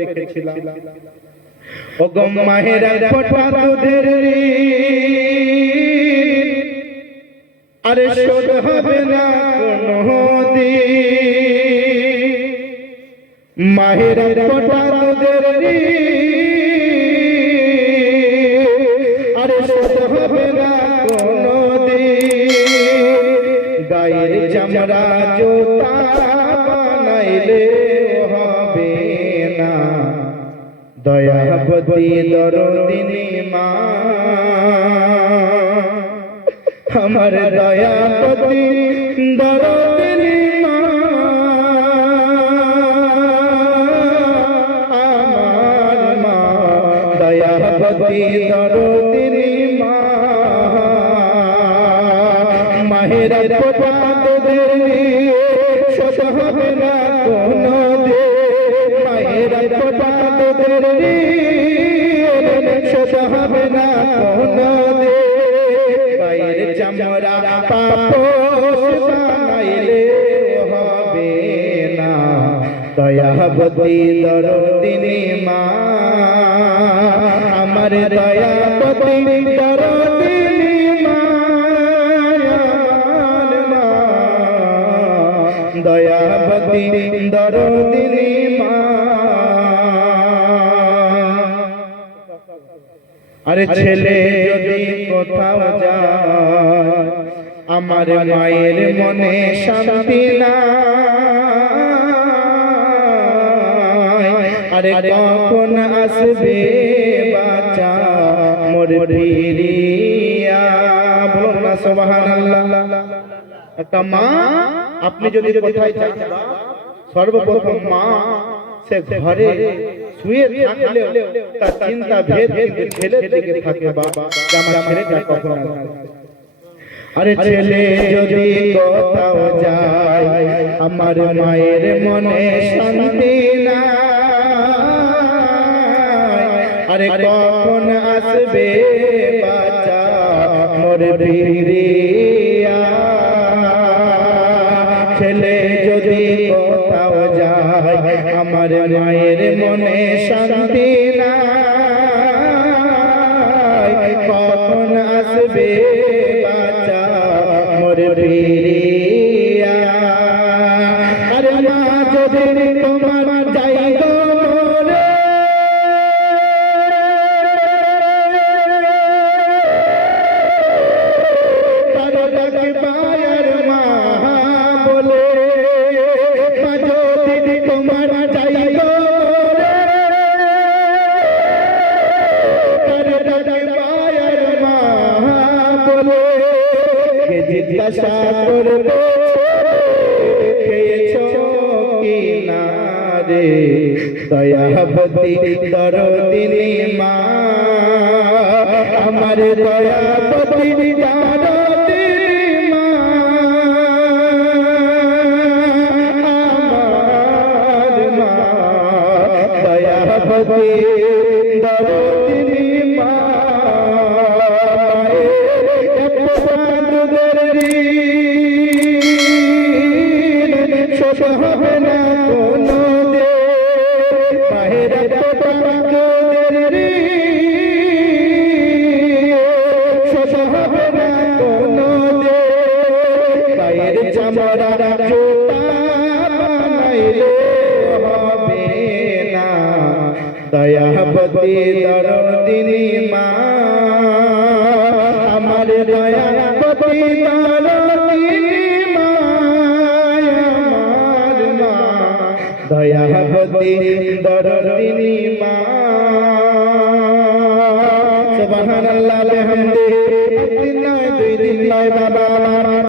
রেখেছিলাম ও গম মাহের ফোটা দুধের ঋণ, আরে শোধ হবে না কোনো দিন। মাহের ফোটা দুধের চামড়া জোতা বানাইলে হবে না। দয়াবতী দরদিনী মা, আমার দয়াবতী দরদিনী মা, আমার মা, দয়াবতী দরদিনী মা। মাহের পোপাদের পাপোশ বানাইলে হবে না। দয়াবতী দরদিনী মা আমার দয়াবতী দরদিনী মা দয়াবতী দরদিনী মা। আরে ছেলে যদি কোথাও যায় আমার মায়ের মনে শান্তি না আরে কখন আসবে বাচ্চা মোর ফিরিয়া বলুন না, সুবহানাল্লাহ। একটা মা, আপনি যদি কোথায় সর্বপ্রথম মা সে ঘরে শুয়ে থাকলেও তার চিন্তা ভেদ ছেলের দিকে থাকে বাবা। আমার ছেলেটা কখন আসবে? আরে ছেলে যদি কোথাও যায় আমার মায়ের মনে শান্তি না আরে কখন আসবে বাচ্চা মোর ফিরিয়া ছেলে যদি কোথাও যায় আমার মায়ের মনে শান্তি না কখন আসবে জিজ্ঞাসা করবে খেয়েছো কি না রে দয়াবতী দরদিনী মা। আমার দয়াবতী দরদিনী মা। আমার মা দয়াবতী দরদিনী দয়াবতী দরদিনী মা আমার দয়াবতী দরদিনী মা দয়াবতী দরদিনী